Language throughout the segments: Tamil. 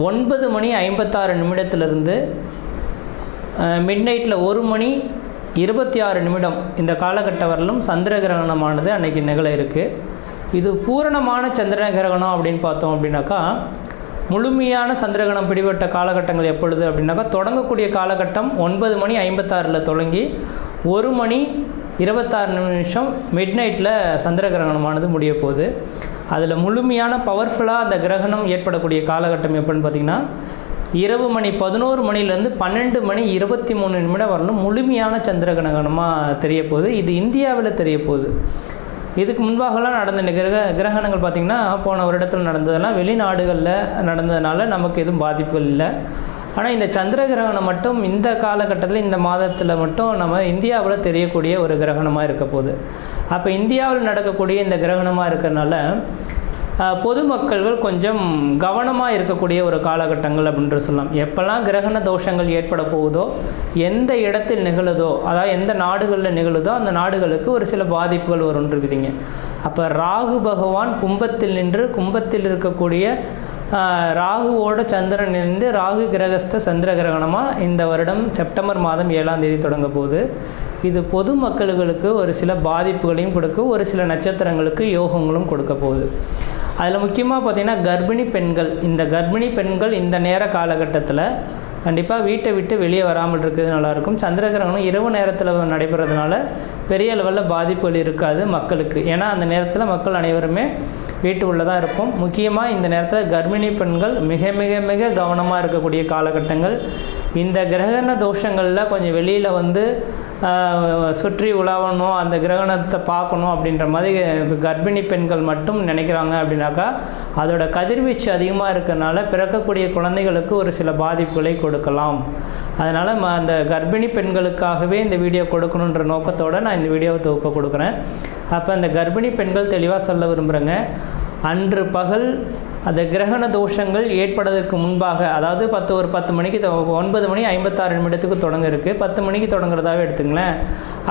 ஒன்பது மணி ஐம்பத்தாறு நிமிடத்திலிருந்து மிட் நைட்டில் ஒரு மணி இருபத்தி ஆறு நிமிடம் இந்த காலகட்ட வரலும் சந்திர கிரகணமானது அன்னைக்கு நிகழ இருக்குது இது பூரணமான சந்திர கிரகணம் அப்படின்னு பார்த்தோம் அப்படின்னாக்கா முழுமையான சந்திரகணம் பிடிபட்ட காலகட்டங்கள் எப்பொழுது அப்படின்னாக்கா தொடங்கக்கூடிய காலகட்டம் ஒன்பது மணி ஐம்பத்தாறில் தொடங்கி ஒரு மணி இருபத்தாறு நிமிஷம் மிட் நைட்டில் சந்திர கிரகணமானது முடிய போகுது அதில் முழுமையான பவர்ஃபுல்லாக அந்த கிரகணம் ஏற்படக்கூடிய காலகட்டம் எப்படின்னு பார்த்திங்கன்னா இரவு மணி பதினோரு மணிலேருந்து பன்னெண்டு மணி இருபத்தி மூணு நிமிடம் வரலும் முழுமையான சந்திர கிரகணமாக தெரிய போகுது இது இந்தியாவில் தெரிய போகுது இதுக்கு முன்பாகலாம் நடந்த கிரக கிரகணங்கள் பார்த்திங்கன்னா போன வருடத்தில் நடந்ததெல்லாம் வெளிநாடுகளில் நடந்ததுனால நமக்கு எதுவும் பாதிப்புகள் இல்லை. ஆனால் இந்த சந்திர கிரகணம் மட்டும் இந்த காலகட்டத்தில் இந்த மாதத்தில் மட்டும் நம்ம இந்தியாவில் தெரியக்கூடிய ஒரு கிரகணமாக இருக்க போகுது. அப்போ இந்தியாவில் நடக்கக்கூடிய இந்த கிரகணமாக இருக்கிறனால பொதுமக்கள்கள் கொஞ்சம் கவனமாக இருக்கக்கூடிய ஒரு காலகட்டங்கள் அப்படின்ற சொல்லலாம். எப்போல்லாம் கிரகண தோஷங்கள் ஏற்பட போகுதோ எந்த இடத்தில் நிகழுதோ அதாவது எந்த நாடுகளில் நிகழுதோ அந்த நாடுகளுக்கு ஒரு சில பாதிப்புகள் வரும் இருக்குதுங்க. அப்போ ராகு பகவான் கும்பத்தில் நின்று கும்பத்தில் இருக்கக்கூடிய ராகுவோட சந்திரன் இருந்து ராகு கிரகஸ்த சந்திர கிரகணமாக இந்த வருடம் செப்டம்பர் மாதம் ஏழாம் தேதி தொடங்க போகுது. இது பொது மக்களுக்கு ஒரு சில பாதிப்புகளையும் கொடுக்கும் ஒரு சில நட்சத்திரங்களுக்கு யோகங்களும் கொடுக்க போகுது. அதில் முக்கியமாக பார்த்திங்கன்னா கர்ப்பிணி பெண்கள் இந்த கர்ப்பிணி பெண்கள் இந்த நேர காலகட்டத்தில் கண்டிப்பாக வீட்டை விட்டு வெளியே வராமல் இருக்கிறது நல்லாயிருக்கும். சந்திர கிரகணம் இரவு நேரத்தில் நடைபெறதுனால பெரிய லெவலில் பாதிப்புகள் இருக்காது மக்களுக்கு. ஏன்னா அந்த நேரத்தில் மக்கள் அனைவருமே வீட்டு உள்ளே தான் இருக்கும். முக்கியமாக இந்த நேரத்தில் கர்ப்பிணி பெண்கள் மிக மிக மிக கவனமாக இருக்கக்கூடிய காலகட்டங்கள். இந்த கிரகண தோஷங்களில் கொஞ்சம் வெளியில் வந்து சுற்றி உலாவணும் அந்த கிரகணத்தை பார்க்கணும் அப்படின்ற மாதிரி கர்ப்பிணி பெண்கள் மட்டும் நினைக்கிறாங்க அப்படின்னாக்கா அதோட கதிர்வீச்சு அதிகமாக இருக்கிறனால பிறக்கக்கூடிய குழந்தைகளுக்கு ஒரு சில பாதிப்புகளை கொடுக்கலாம். அதனால் அந்த கர்ப்பிணி பெண்களுக்காகவே இந்த வீடியோ கொடுக்கணுன்ற நோக்கத்தோடு நான் இந்த வீடியோவை தொகுப்பை கொடுக்குறேன். அப்போ அந்த கர்ப்பிணி பெண்கள் தெளிவாக சொல்ல விரும்புகிறேங்க அன்று பகல் அந்த கிரகண தோஷங்கள் ஏற்படுவதற்கு முன்பாக அதாவது பத்து ஒரு பத்து மணிக்கு ஒன்பது மணி ஐம்பத்தாறு நிமிடத்துக்கு தொடங்க இருக்குது பத்து மணிக்கு தொடங்குறதாவே எடுத்துங்களேன்.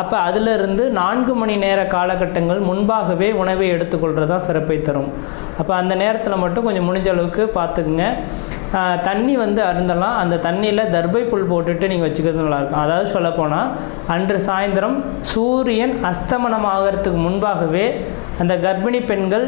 அப்போ அதிலிருந்து நான்கு மணி நேர காலகட்டங்கள் முன்பாகவே உணவை எடுத்துக்கொள்கிறது தான் சிறப்பை தரும். அப்போ அந்த நேரத்தில் மட்டும் கொஞ்சம் முடிஞ்ச அளவுக்கு பார்த்துக்குங்க தண்ணி வந்து அருந்தலாம். அந்த தண்ணியில் தர்பை புல் போட்டுட்டு நீங்கள் வச்சுக்கிறது நல்லாயிருக்கும். அதாவது சொல்லப்போனால் அன்று சாயந்தரம் சூரியன் அஸ்தமனம் ஆகிறதுக்கு முன்பாகவே அந்த கர்ப்பிணி பெண்கள்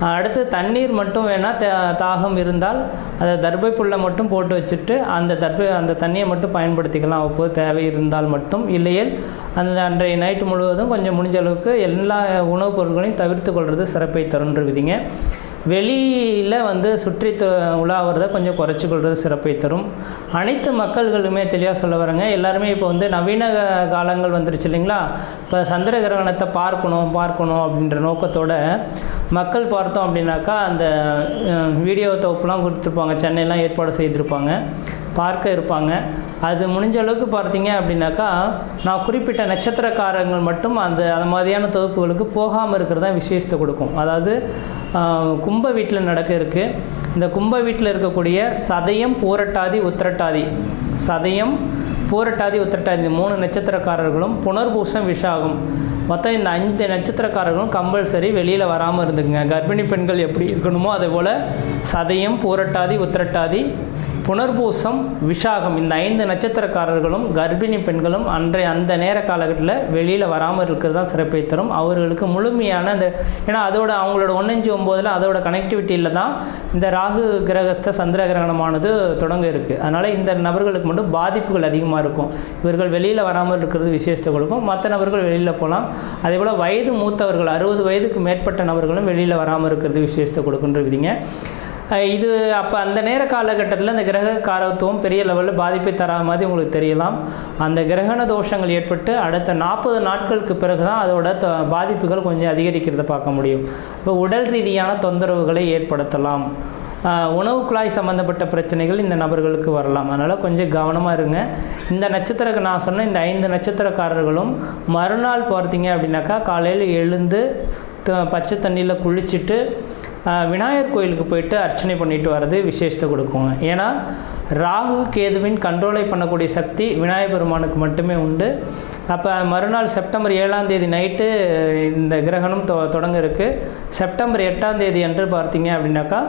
அடுத்து தண்ணீர் மட்டும் வேணால் தாகம் இருந்தால் அதை தர்பை புல்லை மட்டும் போட்டு வச்சுட்டு அந்த தர்பை அந்த தண்ணியை மட்டும் பயன்படுத்திக்கலாம். அப்போது தேவை இருந்தால் மட்டும். இல்லையேல் அந்த அன்றைய நைட்டு முழுவதும் கொஞ்சம் முடிஞ்ச அளவுக்கு எல்லா உணவுப் பொருட்களையும் தவிர்த்து கொள்வது சிறப்பை தருன்ற விதிங்க. வெளியில் வந்து சுற்றி உலாவுறதை கொஞ்சம் குறைச்சி கொள்வது சிறப்பை தரும். அனைத்து மக்கள்களுமே தெளிவாக சொல்ல வரேங்க எல்லாருமே இப்போ வந்து நவீன காலங்கள் வந்துருச்சு இல்லைங்களா? இப்போ சந்திர கிரகணத்தை பார்க்கணும் பார்க்கணும் அப்படின்ற நோக்கத்தோட மக்கள் பார்த்தோம் அப்படின்னாக்கா அந்த வீடியோ தொகுப்புலாம் கொடுத்துருப்பாங்க. சென்னையெலாம் ஏற்பாடு செய்திருப்பாங்க. பார்க்க இருப்பாங்க. அது முடிஞ்ச அளவுக்கு பார்த்தீங்க அப்படின்னாக்கா நான் குறிப்பிட்ட நட்சத்திரக்காரங்கள் மட்டும் அந்த அந்த மாதிரியான தொகுப்புகளுக்கு போகாமல் இருக்கிறது தான் விசேஷத்தை கொடுக்கும். அதாவது கும்ப வீட்டில் நடக்க இருக்குது இந்த கும்ப வீட்டில் இருக்கக்கூடிய சதயம் பூரட்டாதி உத்திரட்டாதி. சதயம் பூரட்டாதி உத்திரட்டாதி மூணு நட்சத்திரக்காரர்களும் புனர்பூசம் விஷாகம். மொத்தம் இந்த அஞ்சு நட்சத்திரக்காரர்களும் கம்பல்சரி வெளியில் வராமல் இருந்துங்க கர்ப்பிணி பெண்கள் எப்படி இருக்கணுமோ அதே போல் சதயம் பூரட்டாதி உத்திரட்டாதி புனர்பூசம் விஷாகம் இந்த ஐந்து நட்சத்திரக்காரர்களும் கர்ப்பிணி பெண்களும் அன்றைய அந்த நேர காலகட்டத்தில் வெளியில் வராமல் இருக்கிறது தான் சிறப்பை தரும். அவர்களுக்கு முழுமையான அந்த ஏன்னா அதோட அவங்களோட ஒன்னஞ்சு ஒம்போதில் அதோட கனெக்டிவிட்டியில் தான் இந்த ராகு கிரகஸ்த சந்திர கிரகணமானது தொடங்க இருக்குது அதனால் இந்த நபர்களுக்கு மட்டும் பாதிப்புகள் அதிகமாக இருக்கும். இவர்கள் வெளியில் வராமல் இருக்கிறது விசேஷத்தை கொடுக்கும். மற்ற நபர்கள் வெளியில் போகலாம் அதே போல் வயது மூத்தவர்கள் அறுபது வயதுக்கு மேற்பட்ட நபர்களும் வெளியில் வராமல் இருக்கிறது விசேஷத்தை கொடுக்குன்ற விதிங்க. அஹ் இது அப்போ அந்த நேர காலகட்டத்தில் அந்த கிரக காரத்துவம் பெரிய லெவலில் பாதிப்பை தராத மாதிரி உங்களுக்கு தெரியலாம். அந்த கிரகண தோஷங்கள் ஏற்பட்டு அடுத்த நாற்பது நாட்களுக்கு பிறகு தான் அதோட த- பாதிப்புகள் கொஞ்சம் அதிகரிக்கிறத பார்க்க முடியும். இப்போ உடல் ரீதியான தொந்தரவுகளை ஏற்படுத்தலாம். உணவு குழாய் சம்மந்தப்பட்ட பிரச்சனைகள் இந்த நபர்களுக்கு வரலாம். அதனால் கொஞ்சம் கவனமாக இருங்க. இந்த நட்சத்திர நான் சொன்ன இந்த ஐந்து நட்சத்திரக்காரர்களும் மறுநாள் பார்த்தீங்க அப்படின்னாக்கா காலையில் எழுந்து த- பச்சை தண்ணியில் குளிச்சுட்டு விநாயகர் கோயிலுக்கு போயிட்டு அர்ச்சனை பண்ணிட்டு வர்றது விசேஷத்தை கொடுக்குங்க. ஏன்னா ராகு கேதுவின் கண்ட்ரோலை பண்ணக்கூடிய சக்தி விநாயகர் பெருமானுக்கு மட்டுமே உண்டு. அப்போ மறுநாள் செப்டம்பர் ஏழாம் தேதி நைட்டு இந்த கிரகணம் தொ தொடங்க இருக்கு. செப்டம்பர் எட்டாம் தேதி அன்று பார்த்தீங்க அப்படின்னாக்கா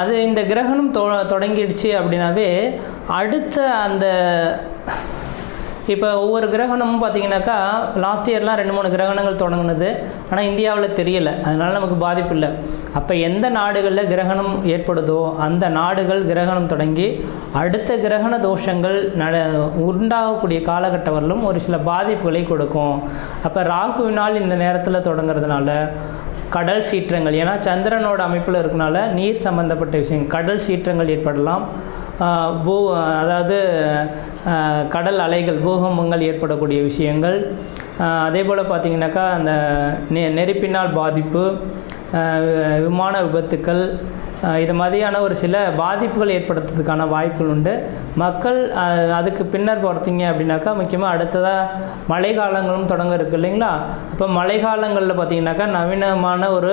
அது இந்த கிரகணம் தொ தொடங்கிடுச்சு அப்படின்னாவே அடுத்த அந்த இப்போ ஒவ்வொரு கிரகணமும் பார்த்தீங்கன்னாக்கா லாஸ்ட் இயர்லாம் ரெண்டு மூணு கிரகணங்கள் தொடங்குனது. ஆனால் இந்தியாவில் தெரியலை. அதனால் நமக்கு பாதிப்பு இல்லை. அப்போ எந்த நாடுகளில் கிரகணம் ஏற்படுதோ அந்த நாடுகள் கிரகணம் தொடங்கி அடுத்த கிரகண தோஷங்கள் நட உண்டாகக்கூடிய காலகட்டம் வரலும் ஒரு சில பாதிப்புகளை கொடுக்கும். அப்போ ராகுவினால் இந்த நேரத்தில் தொடங்குறதுனால கடல் சீற்றங்கள். ஏன்னா சந்திரனோட அமைப்பில் இருக்கனால நீர் சம்பந்தப்பட்ட விஷயம் கடல் சீற்றங்கள் ஏற்படலாம். பூ அதாவது கடல் அலைகள் பூகம்பங்கள் ஏற்படக்கூடிய விஷயங்கள். அதே போல் பார்த்திங்கனாக்கா அந்த நெ நெருப்பினால் பாதிப்பு விமான விபத்துக்கள் இது மாதிரியான ஒரு சில பாதிப்புகள் ஏற்படுத்துறதுக்கான வாய்ப்புகள் உண்டு. மக்கள் அதுக்கு பின்னர் பார்த்தீங்க அப்படின்னாக்கா முக்கியமாக அடுத்ததாக மழை காலங்களும் தொடங்க இருக்கு இல்லைங்களா? அப்போ மழை காலங்களில் பார்த்தீங்கன்னாக்கா நவீனமான ஒரு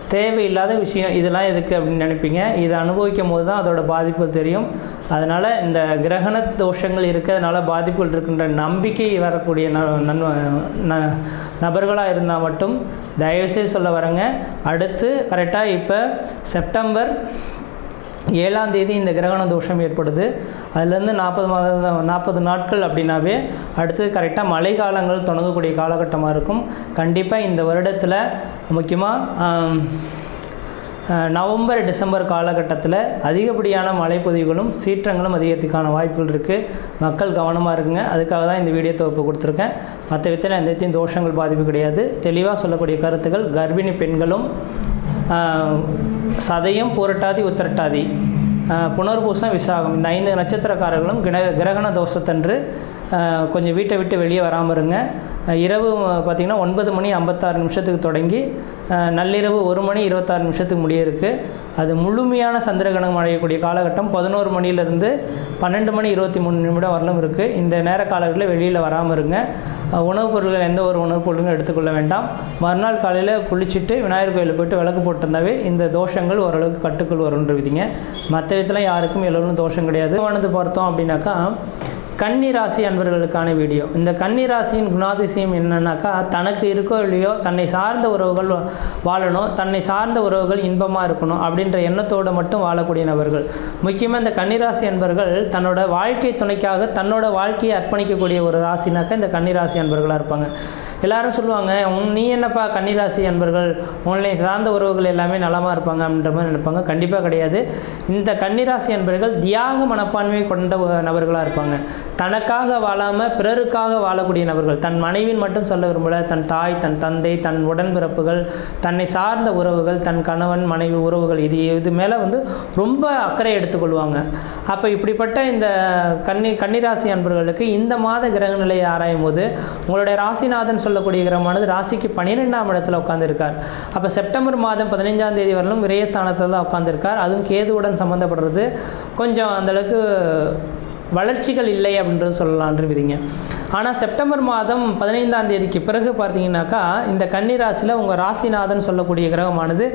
தேவையில்லாத விஷயம் இதெல்லாம் எதுக்கு அப்படின்னு நினைப்பீங்க? இதை அனுபவிக்கும் போது தான் அதோட பாதிப்புகள் தெரியும். அதனால் இந்த கிரகண தோஷங்கள் இருக்கிறதுனால பாதிப்புகள் இருக்கின்ற நம்பிக்கை வரக்கூடிய ந ந நபர்களாக இருந்தால் மட்டும் தயவுசெய்து சொல்ல வரேங்க. அடுத்து கரெக்டாக இப்போ செப்டம்பர் ஏழாம் தேதி இந்த கிரகண தோஷம் ஏற்படுது. அதுலேருந்து நாற்பது மாத நாற்பது நாட்கள் அப்படின்னாவே அடுத்தது கரெக்டாக மழை காலங்கள் தொடங்கக்கூடிய காலகட்டமாக இருக்கும். கண்டிப்பாக இந்த வருடத்தில் முக்கியமாக நவம்பர் டிசம்பர் காலகட்டத்தில் அதிகப்படியான மழைப்பொதிவுகளும் சீற்றங்களும் அதிகரித்துக்கான வாய்ப்புகள் இருக்குது மக்கள் கவனமாக இருக்குங்க. அதுக்காக தான் இந்த வீடியோ தொகுப்பு கொடுத்துருக்கேன். மற்ற விதத்தில் எந்த விதத்தையும் தோஷங்கள் பாதிப்பு கிடையாது. தெளிவாக சொல்லக்கூடிய கருத்துக்கள் கர்ப்பிணி பெண்களும் சதயம் புரட்டாதி உத்திரட்டாதி. புனர்பூசம் விசாகம். இந்த ஐந்து நட்சத்திரக்காரர்களும் கிர கிரகண தோஷத்தன்று கொஞ்சம் வீட்டை விட்டு வெளியே வராமல் இருங்க. இரவு பார்த்திங்கன்னா ஒன்பது மணி ஐம்பத்தாறு நிமிஷத்துக்கு தொடங்கி நள்ளிரவு ஒரு மணி இருபத்தாறு நிமிஷத்துக்கு முடிய இருக்குது அது முழுமையான சந்திரகிரகணம் அடையக்கூடிய காலகட்டம். பதினோரு மணிலேருந்து பன்னெண்டு மணி இருபத்தி மூணு நிமிடம் வரலும் இருக்குது இந்த நேர காலகட்டத்தில் வெளியில் வராமல் இருங்க. உணவுப் பொருட்கள் எந்த ஒரு உணவுப் பொருளும் எடுத்துக்கொள்ள வேண்டாம். மறுநாள் காலையில் குளிச்சுட்டு விநாயகர் கோயிலில் போயிட்டு விளக்கு போட்டிருந்தாவே இந்த தோஷங்கள் ஓரளவுக்கு கட்டுக்குள் வரும்ன்ற விதிங்க மற்ற விதத்தில் யாருக்கும் எல்லோரும் தோஷம் கிடையாது. வானது பார்த்தோம் அப்படின்னாக்கா கன்னி ராசி அன்பர்களுக்கான வீடியோ. இந்த கன்னி ராசியின் குணாதிசயம் என்னன்னாக்கா தனக்கு இருக்கோ இல்லையோ தன்னை சார்ந்த உறவுகள் வா- வாழணும் தன்னை சார்ந்த உறவுகள் இன்பமாக இருக்கணும் அப்படின்ற எண்ணத்தோடு மட்டும் வாழக்கூடிய நபர்கள். முக்கியமாக இந்த கன்னிராசி அன்பர்கள் தன்னோட வாழ்க்கை துணைக்காக தன்னோட வாழ்க்கையை அர்ப்பணிக்கக்கூடிய ஒரு ராசினாக்கா இந்த கன்னிராசி அன்பர்களாக இருப்பாங்க. எல்லாரும் சொல்லுவாங்க உன் நீ என்னப்பா கன்னிராசி அன்பர்கள்? உன்னை சார்ந்த உறவுகள் எல்லாமே நலமாக இருப்பாங்க அப்படின்ற மாதிரி நினைப்பாங்க. கண்டிப்பாக கிடையாது. இந்த கன்னிராசி அன்பர்கள் தியாக மனப்பான்மை கொண்ட நபர்களாக இருப்பாங்க. தனக்காக வாழாமல் பிறருக்காக வாழக்கூடிய நபர்கள். தன் மனைவின் மட்டும் சொல்ல விரும்பல. தன் தாய் தன் தந்தை தன் உடன்பிறப்புகள் தன்னை சார்ந்த உறவுகள் தன் கணவன் மனைவி உறவுகள் இது இது மேலே வந்து ரொம்ப அக்கறை எடுத்துக்கொள்வாங்க அப்போ இப்படிப்பட்ட இந்த கன்னி கன்னிராசி அன்பர்களுக்கு இந்த மாத கிரக நிலையை ஆராயும் போது உங்களுடைய ராசிநாதன் சொல்லக்கூடிய கிரகமானது ராசிக்கு பன்னிரெண்டாம் இடத்துல உட்காந்துருக்கார் அப்போ செப்டம்பர் மாதம் பதினைஞ்சாம் தேதி வரலும் விரயஸ்தானத்தில் தான் உட்காந்துருக்கார் அதுவும் கேதுவுடன் சம்மந்தப்படுறது கொஞ்சம் அந்தளவுக்கு வளர்ச்சிகள் இல்லை அப்படின்றது சொல்லலான்றீங்க ஆனால் செப்டம்பர் மாதம் பதினைந்தாம் தேதிக்கு பிறகு பார்த்தீங்கன்னாக்கா இந்த கன்னிராசியில் உங்கள் ராசிநாதன் சொல்லக்கூடிய கிரகமானது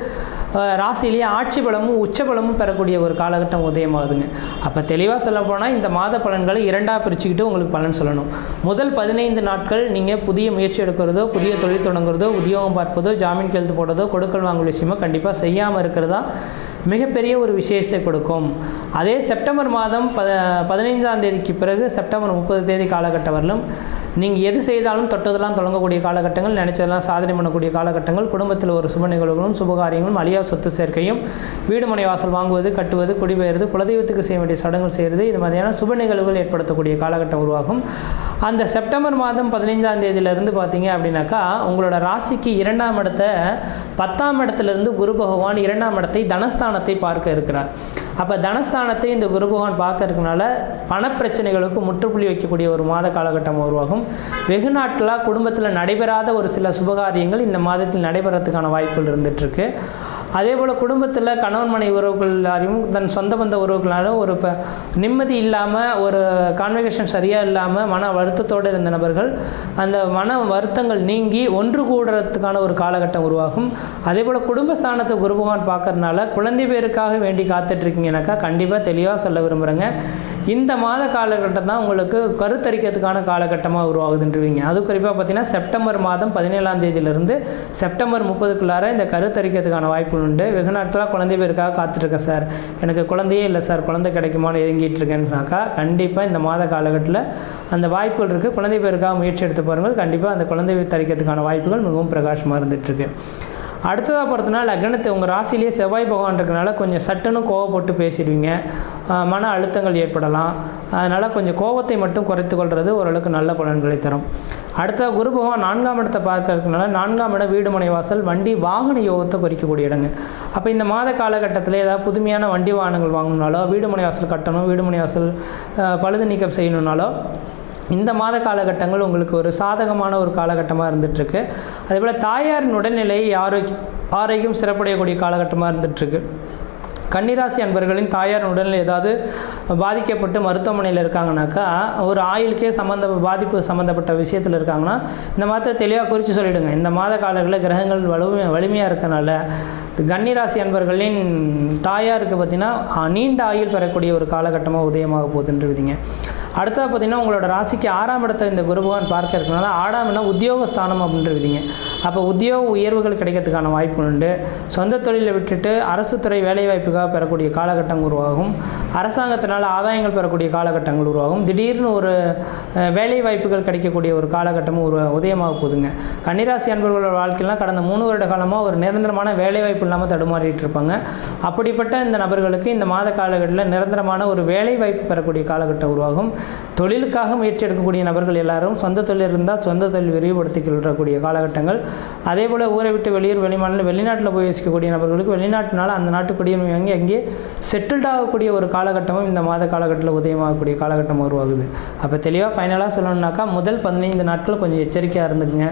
ராசியிலேயே ஆட்சி பலமும் உச்ச பலமும் பெறக்கூடிய ஒரு காலகட்டம் உதயமாகுதுங்க. அப்போ தெளிவாக சொல்ல போனால் இந்த மாத பலன்களை இரண்டாக பிரிச்சுக்கிட்டு உங்களுக்கு பலன் சொல்லணும். முதல் பதினைந்து நாட்கள் நீங்கள் புதிய முயற்சி எடுக்கிறதோ புதிய தொழில் தொடங்குறதோ உத்தியோகம் பார்ப்பதோ ஜாமீன் கையெழுத்து போடுறதோ கொடுக்கல் வாங்கல் விஷயமோ கண்டிப்பாக செய்யாமல் இருக்கிறதா மிகப்பெரிய ஒரு விசேஷத்தை கொடுக்கும். அதே செப்டம்பர் மாதம் பத பதினைந்தாம் தேதிக்கு பிறகு செப்டம்பர் முப்பது தேதி காலகட்டம் வரலும் நீங்கள் எது செய்தாலும் தொட்டதெல்லாம் தொடங்கக்கூடிய காலகட்டங்கள் நினைச்சதெல்லாம் சாதனை பண்ணக்கூடிய காலகட்டங்கள் குடும்பத்தில் ஒரு சுப நிகழ்வுகளும் சுபகாரியங்களும் அழியா சொத்து சேர்க்கையும் வீடு மனை வாசல் வாங்குவது கட்டுவது குடிபெயர்வது குலதெய்வத்துக்கு செய்ய வேண்டிய சடங்குகள் செய்கிறது இது மாதிரியான சுப நிகழ்வுகள் ஏற்படுத்தக்கூடிய காலகட்டம் உருவாகும். அந்த செப்டம்பர் மாதம் பதினைஞ்சாம் தேதியிலிருந்து பார்த்தீங்க அப்படின்னாக்கா உங்களோட ராசிக்கு இரண்டாம் இடத்தை பத்தாம் இடத்துலேருந்து குரு பகவான் இரண்டாம் இடத்தை தனஸ்தானத்தை பார்க்க இருக்கிறார். அப்போ தனஸ்தானத்தை இந்த குரு பகவான் பார்க்கறதுனால பணப்பிரச்சனைகளுக்கு முற்றுப்புள்ளி வைக்கக்கூடிய ஒரு மாத காலகட்டம் உருவாகும். வெகு நாட்களாக குடும்பத்தில் நடைபெறாத ஒரு சில சுபகாரியங்கள் இந்த மாதத்தில் நடைபெறத்துக்கான வாய்ப்புகள் இருந்துகிட்ருக்கு அதே போல் குடும்பத்தில் கணவன் மனை உறவுகள் தன் சொந்த பந்த உறவுகளாலும் ஒரு இப்போ நிம்மதி இல்லாமல் ஒரு கான்வெகேஷன் சரியாக இல்லாமல் மன வருத்தத்தோடு இருந்த நபர்கள் அந்த மன வருத்தங்கள் நீங்கி ஒன்று கூடுறதுக்கான ஒரு காலகட்டம் உருவாகும். அதே போல் குடும்பஸ்தானத்தை குருபகவான் பார்க்கறதுனால குழந்தை பேருக்காக வேண்டி காத்துட்ருக்கீங்கனாக்கா கண்டிப்பாக தெளிவாக சொல்ல விரும்புகிறேங்க இந்த மாத காலகட்டம் தான் உங்களுக்கு கருத்தரிக்கிறதுக்கான காலகட்டமாக உருவாகுதுன்றீங்க. அது குறிப்பாக பார்த்தீங்கன்னா செப்டம்பர் மாதம் பதினேழாம் தேதியிலிருந்து செப்டம்பர் முப்பதுக்குள்ளார இந்த கருத்தரிக்கிறதுக்கான வாய்ப்புகள் உண்டு. வெகு நாட்களாக குழந்தை பேருக்காக காத்துட்ருக்கேன் சார். எனக்கு குழந்தையே இல்லை சார். குழந்தை கிடைக்குமான்னு இயங்கிட்டு இருக்கேன்னாக்கா கண்டிப்பாக இந்த மாத காலகட்டத்தில் அந்த வாய்ப்புகள் இருக்குது குழந்தை பேருக்காக முயற்சி எடுத்து பாருங்கள். கண்டிப்பாக அந்த குழந்தை தரிக்கிறதுக்கான வாய்ப்புகள் மிகவும் பிரகாசமாக இருந்துகிட்ருக்கு அடுத்ததாக பார்த்தோன்னா லக்னத்தை உங்கள் ராசிலேயே செவ்வாய் பகவான் இருக்கனால கொஞ்சம் சட்டுன்னு கோவப்பட்டு பேசிடுவீங்க. மன அழுத்தங்கள் ஏற்படலாம். அதனால் கொஞ்சம் கோபத்தை மட்டும் குறைத்து கொள்வது ஓரளவுக்கு நல்ல பலன்களை தரும். அடுத்த குரு பகவான் நான்காம் இடத்தை பார்க்கறதுனால நான்காம் இடம் வீடு மனை வாசல் வண்டி வாகன யோகத்தை குறிக்கக்கூடிய இடங்க. அப்போ இந்த மாத காலகட்டத்தில் ஏதாவது புதுமையான வண்டி வாகனங்கள் வாங்கணுனாலோ வீடு மனை வாசல் கட்டணும் வீடு மனை வாசல் பழுது நீக்கம் செய்யணுன்னாலோ இந்த மாத காலகட்டங்கள் உங்களுக்கு ஒரு சாதகமான ஒரு காலகட்டமாக இருந்துகிட்ருக்கு அதேபோல் தாயாரின் உடல்நிலை ஆரோக்கிய ஆரோக்கியம் சிறப்படையக்கூடிய காலகட்டமாக இருந்துகிட்ருக்கு கன்னிராசி அன்பர்களின் தாயார் உடல்நிலை ஏதாவது பாதிக்கப்பட்டு மருத்துவமனையில் இருக்காங்கனாக்கா ஒரு ஆயுளுக்கே சம்மந்த பாதிப்பு சம்மந்தப்பட்ட விஷயத்தில் இருக்காங்கன்னா இந்த மாதத்தை தெளிவாக குறித்து சொல்லிவிடுங்க இந்த மாத காலங்களில் கிரகங்கள் வலிமை வலிமையாக இருக்கனால கன்னிராசி அன்பர்களின் தாயாருக்கு பார்த்திங்கன்னா நீண்ட ஆயுள் பெறக்கூடிய ஒரு காலகட்டமாக உதயமாக போகுதுன்று விதிங்க அடுத்தது பார்த்திங்கன்னா உங்களோட ராசிக்கு ஆறாம் இடத்தை இந்த குரு பகவான் பார்க்க இருக்கனால ஆறாம் உத்தியோகஸ்தானம் உத்தியோக ஸ்தானம் அப்படின்றவிதிங்க அப்போ உத்தியோக உயர்வுகள் கிடைக்கிறதுக்கான வாய்ப்பு உண்டு. சொந்த தொழிலை விட்டுட்டு அரசு துறை வேலைவாய்ப்புக்காக பெறக்கூடிய காலகட்டம் உருவாகும். அரசாங்கத்தினால் ஆதாயங்கள் பெறக்கூடிய காலகட்டங்கள் உருவாகும். திடீர்னு ஒரு வேலைவாய்ப்புகள் வேலை வாய்ப்புகள் கிடைக்கக்கூடிய ஒரு காலகட்டமும் ஒரு உதயமாக போகுதுங்க. கன்னிராசி அன்பர்களோட வாழ்க்கையெல்லாம் கடந்த மூணு வருட காலமாக ஒரு நிரந்தரமான வேலைவாய்ப்பு இல்லாமல் தடுமாறிட்டு இருப்பாங்க. அப்படிப்பட்ட இந்த நபர்களுக்கு இந்த மாத காலகட்டத்தில் நிரந்தரமான ஒரு வேலை வாய்ப்பு பெறக்கூடிய காலகட்டம் உருவாகும். தொழிலுக்காக முயற்சி எடுக்கக்கூடிய நபர்கள் எல்லாரும் சொந்த தொழில் இருந்தால் சொந்த தொழில் விரிவுபடுத்திக் கொள்ளக்கூடிய காலகட்டங்கள். அதே போல் ஊரை விட்டு வெளியூர் வெளிமாநில வெளிநாட்டில் போய் வசிக்கக்கூடிய நபர்களுக்கு வெளிநாட்டினால் அந்த நாட்டு குடியுரிமை வாங்கி அங்கே செட்டில்ட் ஆகக்கூடிய ஒரு காலகட்டமும் இந்த மாத காலகட்டத்தில் உதயமாகக்கூடிய காலகட்டம் உருவாகுது. அப்போ தெளிவாக ஃபைனலாக சொல்லணும்னாக்கா முதல் பதினைந்து நாட்கள் கொஞ்சம் எச்சரிக்கையாக இருந்துக்குங்க.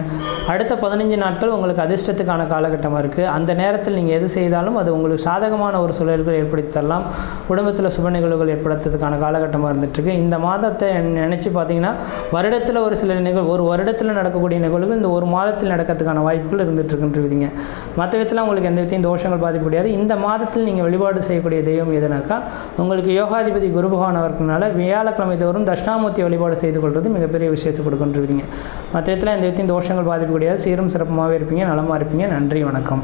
அடுத்த பதினஞ்சு நாட்கள் உங்களுக்கு அதிர்ஷ்டத்துக்கான காலகட்டமாக இருக்குது அந்த நேரத்தில் நீங்கள் நீங்கள் எது செய்தாலும் அது உங்களுக்கு சாதகமான ஒரு சூழல்கள் ஏற்படுத்தி தரலாம் குடும்பத்தில் சுப நிகழ்வுகள் ஏற்படுத்துறதுக்கான காலகட்டமாக இருந்துட்டுருக்கு. இந்த மாதத்தை நினச்சி பார்த்தீங்கன்னா வருடத்தில் ஒரு சில நிகழ்வு ஒரு வருடத்தில் நடக்கக்கூடிய நிகழ்வுகள் இந்த ஒரு மாதத்தில் நடக்கிறதுக்கான வாய்ப்புகள் இருந்துட்டு மற்ற விதத்தில் உங்களுக்கு எந்த விதத்தையும் தோஷங்கள் பாதிக்க முடியாது இந்த மாதத்தில் நீங்கள் வழிபாடு செய்யக்கூடிய தெய்வம் எதுனாக்கா உங்களுக்கு யோகாதிபதி குரு பகவான் அவர்களால வியாழக்கிழமை தோறும் தட்சிணாமூர்த்தி வழிபாடு செய்து கொள்வது மிகப்பெரிய விஷயத்தை கொடுக்குன்றீங்க மற்ற விதத்தில் எந்த விதத்தையும் தோஷங்கள் பாதிக்க முடியாது சீரும் சிறப்புமாகவே இருப்பீங்க நலமாக இருப்பீங்க. நன்றி வணக்கம்.